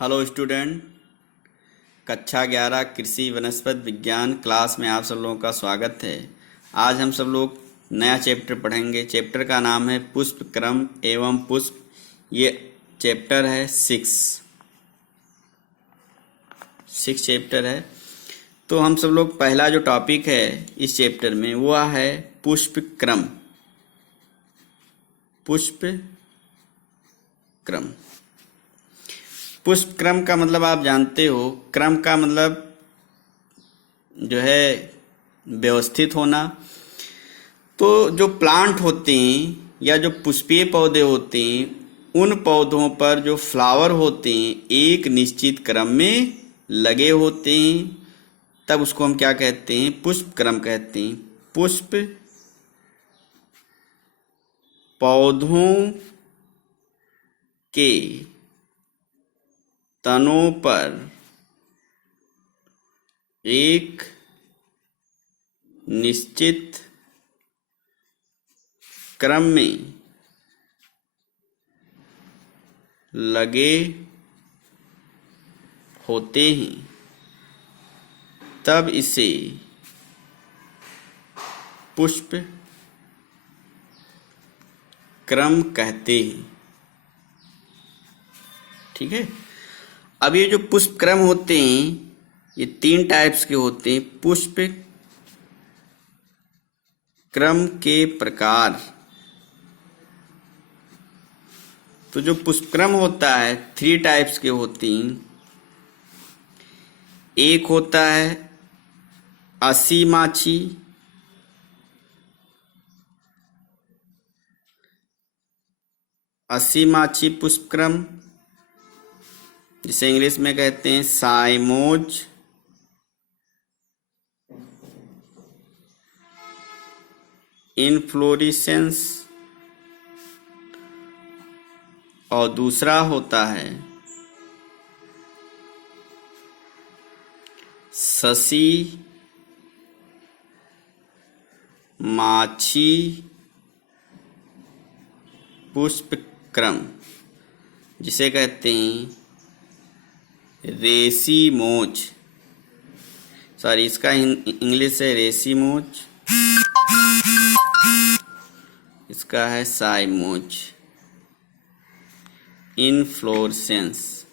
Hello student, कक्षा 11 कृषि वनस्पति विज्ञान क्लास में आप सब लोगों का स्वागत है। आज हम सब लोग नया चैप्टर पढ़ेंगे। चैप्टर का नाम है पुष्प क्रम एवं पुष्प। ये चैप्टर है सिक्स चैप्टर है। तो हम सब लोग पहला जो टॉपिक है इस चैप्टर में वह है पुष्प क्रम। पुष्प क्रम का मतलब आप जानते हो। क्रम का मतलब जो है व्यवस्थित होना। तो जो प्लांट होते हैं या जो पुष्पीय पौधे होते हैं उन पौधों पर जो फ्लावर होते हैं एक निश्चित क्रम में लगे होते हैं, तब उसको हम क्या कहते हैं? पुष्प क्रम कहते हैं। पुष्प पौधों के तनों पर एक निश्चित क्रम में लगे होते हैं, तब इसे पुष्प क्रम कहते हैं। ठीक है। अब ये जो पुष्प क्रम होते हैं ये 3 टाइप्स के होते हैं। पुष्प क्रम के प्रकार। तो जो पुष्प क्रम होता है 3 टाइप्स के होते हैं। एक होता है असी माछी, पुष्प क्रम, जिसे इंग्लिश में कहते हैं साइमोज। इनफ्लोरेसेंस। और दूसरा होता है शशि माछी पुष्प क्रम, जिसे कहते हैं रेसीमोज। सॉरी, इसका इंग्लिश है रेसीमोज, इसका है साइमोज। इनफ्लोरेसेंस।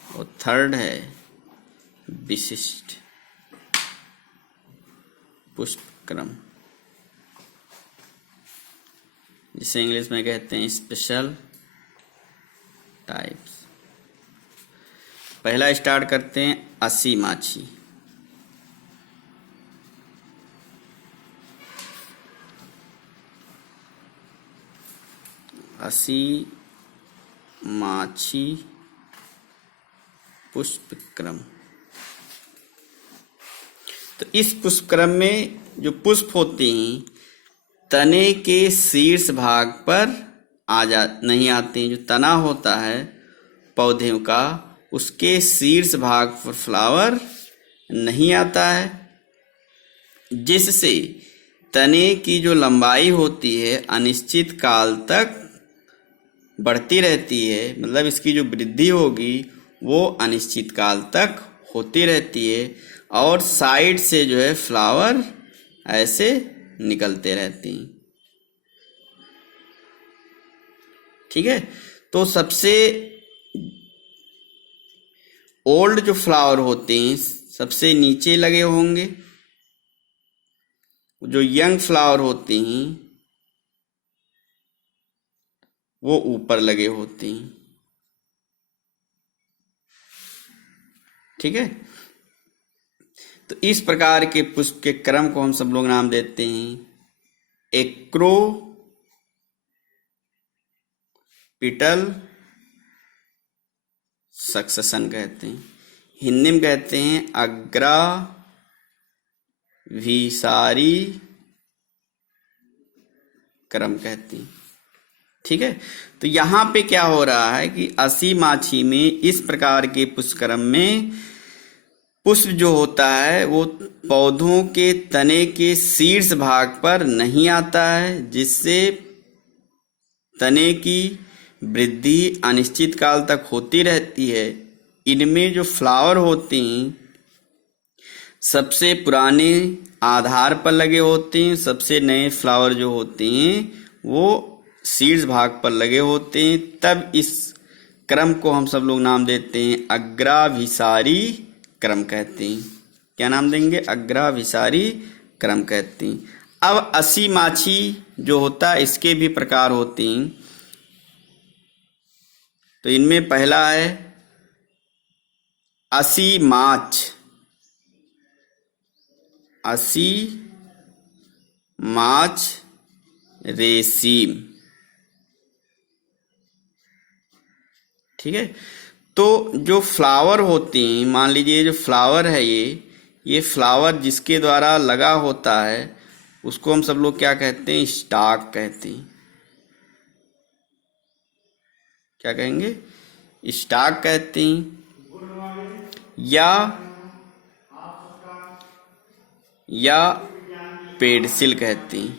और थर्ड है विशिष्ट पुष्प क्रम, जिसे इंग्लिश में कहते हैं स्पेशल टाइप्स। पहला स्टार्ट करते हैं असी माछी। असी माछी पुष्प क्रम। तो इस पुष्प क्रम में जो पुष्प होते हैं तने के शीर्ष भाग पर नहीं आते हैं। जो तना होता है पौधों का उसके शीर्ष भाग पर फ्लावर नहीं आता है, जिससे तने की जो लंबाई होती है अनिश्चित काल तक बढ़ती रहती है। मतलब इसकी जो वृद्धि होगी वो अनिश्चित काल तक होती रहती है और साइड से जो है फ्लावर ऐसे निकलते रहते हैं। ठीक है। तो सबसे ओल्ड जो फ्लावर होते हैं सबसे नीचे लगे होंगे। जो यंग फ्लावर होते हैं वो ऊपर लगे होते हैं। ठीक है। तो इस प्रकार के पुष्प के क्रम को हम सब लोग नाम देते हैं एक्रोपिटल सक्सेशन कहते हैं। हिंदी में कहते हैं अग्राभिसारी क्रम कहते हैं। ठीक है। तो यहाँ पे क्या हो रहा है कि असी माछी में इस प्रकार के पुष्प क्रम में पुष्प जो होता है वो पौधों के तने के शीर्ष भाग पर नहीं आता है, जिससे तने की वृद्धि अनिश्चित काल तक होती रहती है। इनमें जो फ्लावर होते हैं सबसे पुराने आधार पर लगे होते हैं, सबसे नए फ्लावर जो होते हैं वो शीर्ष भाग पर लगे होते हैं। तब इस क्रम को हम सब लोग नाम देते हैं अग्राभिसारी क्रम कहते हैं। क्या नाम देंगे? अग्राभिसारी क्रम कहते हैं। अब असी माछी जो होता है इसके भी प्रकार होते हैं। तो इनमें पहला है असी माछ, असी माछ रेशीम। ठीक है। तो जो फ्लावर होते हैं, मान लीजिए जो फ्लावर है ये फ्लावर जिसके द्वारा लगा होता है उसको हम सब लोग क्या कहते हैं? स्टॉक कहते हैं। क्या कहेंगे? स्टॉक कहते हैं या पेडसिल कहते हैं।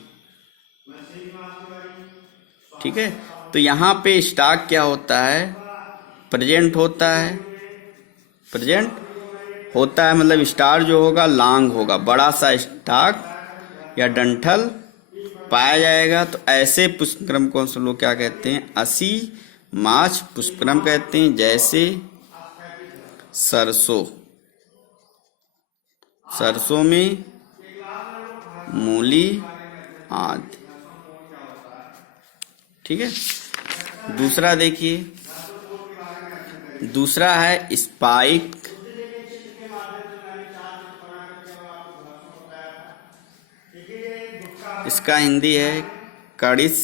ठीक है। तो यहाँ पे स्टॉक क्या होता है? प्रेजेंट होता है, प्रेजेंट होता है मतलब स्टार जो होगा लॉन्ग होगा, बड़ा सा स्टॉक या डंठल पाया जाएगा। तो ऐसे पुष्पक्रम को हम लोग क्या कहते हैं? असी माछ पुष्पक्रम कहते हैं। जैसे सरसों, सरसों में मूली आदि। ठीक है। दूसरा देखिए, दूसरा है स्पाइक, इसका हिंदी है कड़िस।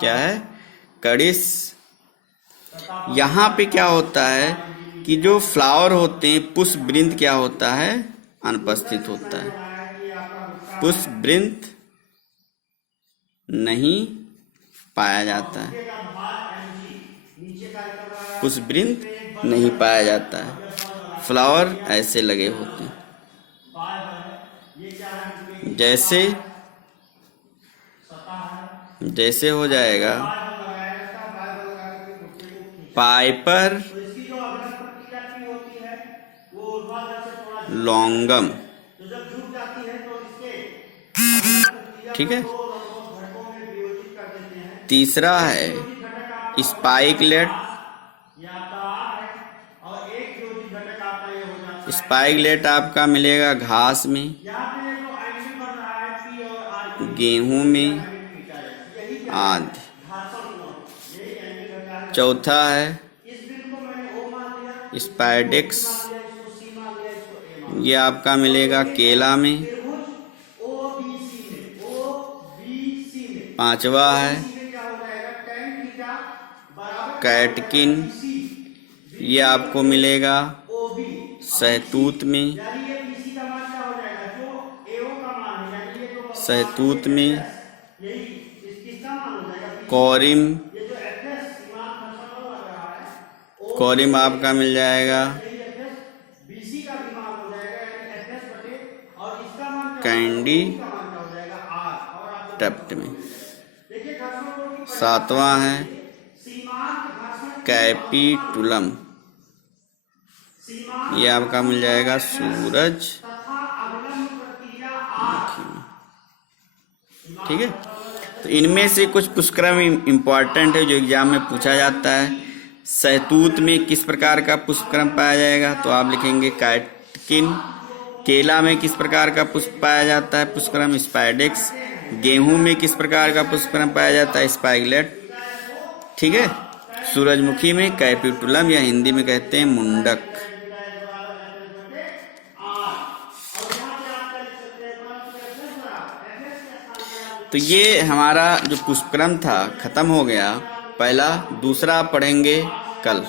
क्या है? कड़िस। यहाँ पे क्या होता है कि जो फ्लावर होते हैं पुष्प वृंत क्या होता है? अनुपस्थित होता है, पुष्प वृंत नहीं पाया जाता है, पुष्प वृंत नहीं पाया जाता है। फ्लावर ऐसे लगे होते हैं। जैसे हो जाएगा पाइपर लॉन्गम। ठीक है। तीसरा है स्पाइकलेट। स्पाइकलेट आपका मिलेगा घास में, गेहूं में आदि। चौथा है स्पाइडेक्स, ये आपका मिलेगा केला में। पांचवा है कैटकिन, ये आपको मिलेगा सहतूत में, सहतूत में। कॉरिम, कॉरिम आपका मिल जाएगा कैंडी टप्ट में। सातवां है कैपिटुलम, ये आपका मिल जाएगा सूरज। ठीक है। तो इनमें से कुछ पुष्पक्रम इम्पॉर्टेंट है जो एग्जाम में पूछा जाता है। सहतूत में किस प्रकार का पुष्पक्रम पाया जाएगा? तो आप लिखेंगे कैटकिन। केला में किस प्रकार का पुष्प पाया जाता है? पुष्पक्रम स्पाइडेक्स। गेहूं में किस प्रकार का पुष्पक्रम पाया जाता है? स्पाइकलेट। ठीक है। सूरजमुखी में कैपिटुलम या हिंदी में कहते हैं मुंडक। तो ये हमारा जो पुष्पक्रम था खत्म हो गया पहला। दूसरा पढ़ेंगे कल।